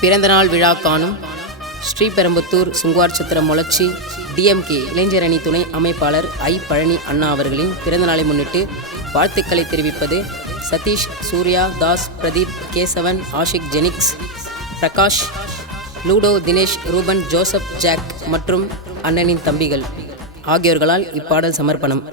பிறந்தநாள் விழா காணும் ஸ்ரீபெரும்புத்தூர் சுங்குவார் சத்திரம் மொளச்சி டிஎம்கே இளைஞர் அணி துணை அமைப்பாளர் ஐ பழனி அண்ணா அவர்களின் பிறந்தநாளை முன்னிட்டு வாழ்த்துக்களை தெரிவிப்பது Satish, Surya, Das, Pradeep, Kesavan, Ashiq, Jenix, Prakash, Ludo, Dinesh, Ruban, Joseph, Jack மற்றும் அண்ணனின் தம்பிகள் ஆகியோர்களால் இப்பாடல் சமர்ப்பணம்.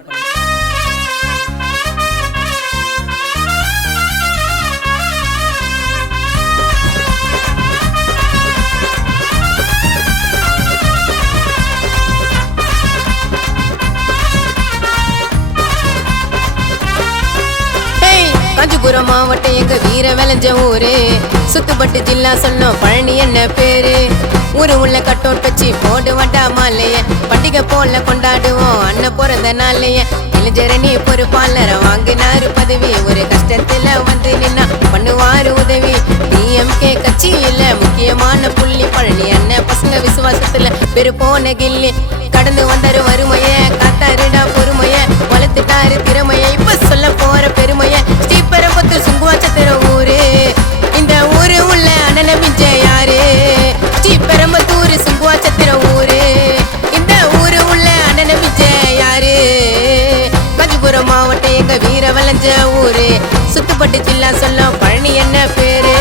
காஞ்சிபுரம் மாவட்டம் எங்க வீர விளைஞ்ச ஊரு, சுத்துப்பட்டு ஜில்லா சொன்னோம் பழனி என்ன பேரு. ஊரு உள்ள கட்டோட் வச்சு போடு வட்டா மாலைய, பண்டிகை போல கொண்டாடுவோம் அண்ணன் பிறந்த நாளைய. இளைஞரணி பொறுப்பாளர வாங்கினாரு பதவி, ஒரு கஷ்டத்துல வந்து நின்னா பண்ணுவாரு உதவி. டிஎம்கே கட்சியில முக்கியமான புள்ளி பழனி அண்ணன். பசங்க விசுவாசத்துல பெரு போன கில்லி, கடந்து வந்தாரு வறுமைய, காத்தாருடா பொறுமைய, வளர்த்துட்டாரு திறமைய. இப்ப சொல்ல போற பெருமைய ஸ்ரீபெரும்புத்தூர் சுங்குவார் சத்திரம் ஊரு, இந்த ஊரு உள்ள அண்ணனை மிஞ்ச யாரு. ஸ்ரீபெரும்புத்தூர் சுங்குவார் சத்திரம் ஊரு, இந்த ஊரு உள்ள அண்ணனை மிஞ்ச யாரு. காஞ்சிபுரம் மாவட்டம் எங்க வீர விளைஞ்ச ஊரு, சுத்துப்பட்டு ஜில்லா சொல்ல பழனி என்ன பேரு.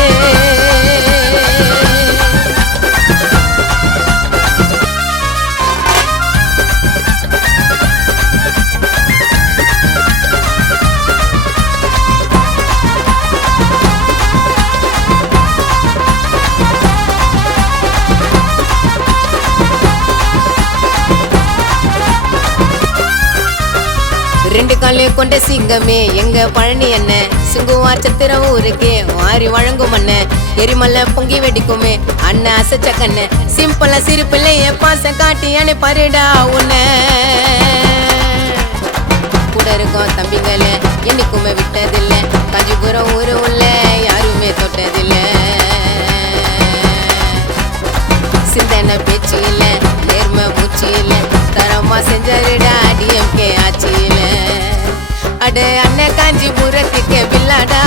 ரெண்டு காலே கொண்ட சிங்கமே எங்க பழனி அண்ணன், சுங்குவார் சத்திரம் ஊருக்கே வாரி வழங்கும் அண்ணன். எரிமலை பொங்கி வெடிக்குமே அண்ணன் அசைச்ச கண்ணு, சிம்பிளா சிரிப்பிள்ளைய பாசம் காட்டி அனுப்பாருடா உன்ன. கூட இருக்கும் தம்பிங்கள என்னைக்குமே விட்டதில்லை, காஞ்சிபுரம் ஊரு உள்ள யாருமே தொட்டதில்ல. சிந்தனை பேச்சு இல்ல, நேர்மை மூச்சு இல்ல, தரமா செஞ்சாருடா டிஎம்கே ஆட்சியில. அட அண்ணன் காஞ்சிபுரத்துக்கு பில்லாடா,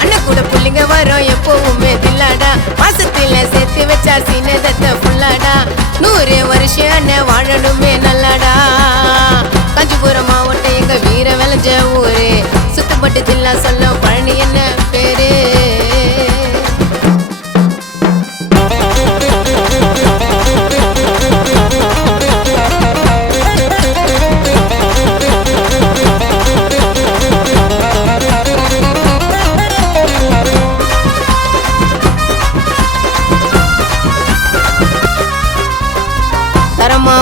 அண்ணன் கூட புள்ளிங்க வரும் எப்பவுமே தில்லாடா. மாசத்துல சேர்த்து வச்சா சீனதத்தை ஃபுல்லாடா, 100 வருஷம் அண்ணன் வாழணுமே நல்லாடா. காஞ்சிபுரம் மாவட்டம் எங்க வீர விளைஞ்ச ஊரு, சுத்துப்பட்டு ஜில்லா சொல்ல பழனி என்ன பேரு.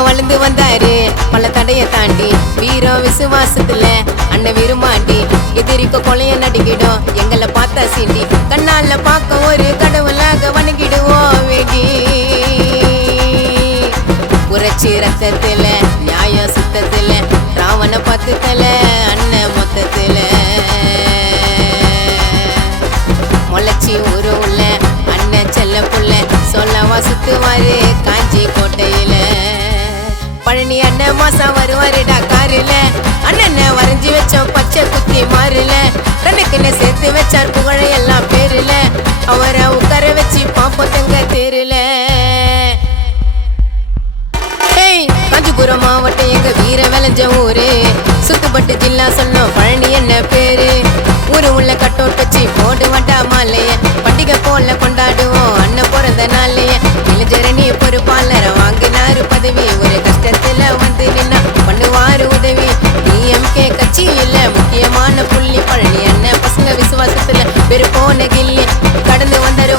வளர்ந்து வந்தாரு பல தடைய தாண்டி, வீரம் விசுவாசத்துல அண்ணன் விரும்பாண்டி. எதிரிக்க கொலைய நடிக்கிடும் எங்களை பார்த்தா சீண்டி, கண்ணால பார்க்க ஒரு கடவுளாக வணங்கிடுவோம் வேண்டி. புரட்சி ரத்தத்துல நியாயம் சுத்தத்துல, ராவண பத்துத்துல அண்ணன் மொத்தத்துல. முளைச்சி ஊரு உள்ள அண்ணன் செல்ல புள்ள, சொல்லவா சுத்துவாரு காஞ்சி கோட்டையில. பழனி அண்ணன் மாசம் வருவாருடா காருல, அண்ணன் வரைஞ்சி வச்சோம் பச்சை குத்தி மாறுல. தனக்குன்னு சேர்த்து வச்சார் புகழ எல்லாம் பேருல, அவரை உட்கார வச்சு பாப்போம் தங்க தேருல. காஞ்சிபுரம் மாவட்டம் எங்க வீர விளைஞ்ச ஊரு, சுத்துப்பட்டு ஜில்லா சொன்னோம் பழனி என்ன பேரு. ஊரு உள்ள கட்டோட் வச்சு போடு வட்டா மாலைய, பண்டிகை போல கொண்டாடுவோம் அண்ணன் பிறந்த நாளைய. இளைஞரணி பொறுப்பாளர வாங்கினாரு பதவி, ஒரு கஷ்டத்துல வந்து நின்னா பண்ணுவாரு உதவி. டிஎம்கே கட்சியில முக்கியமான புள்ளி பழனி அண்ணன். பசங்க விசுவாசத்துல பெரு போன கில்லி, கடந்து வந்தாரு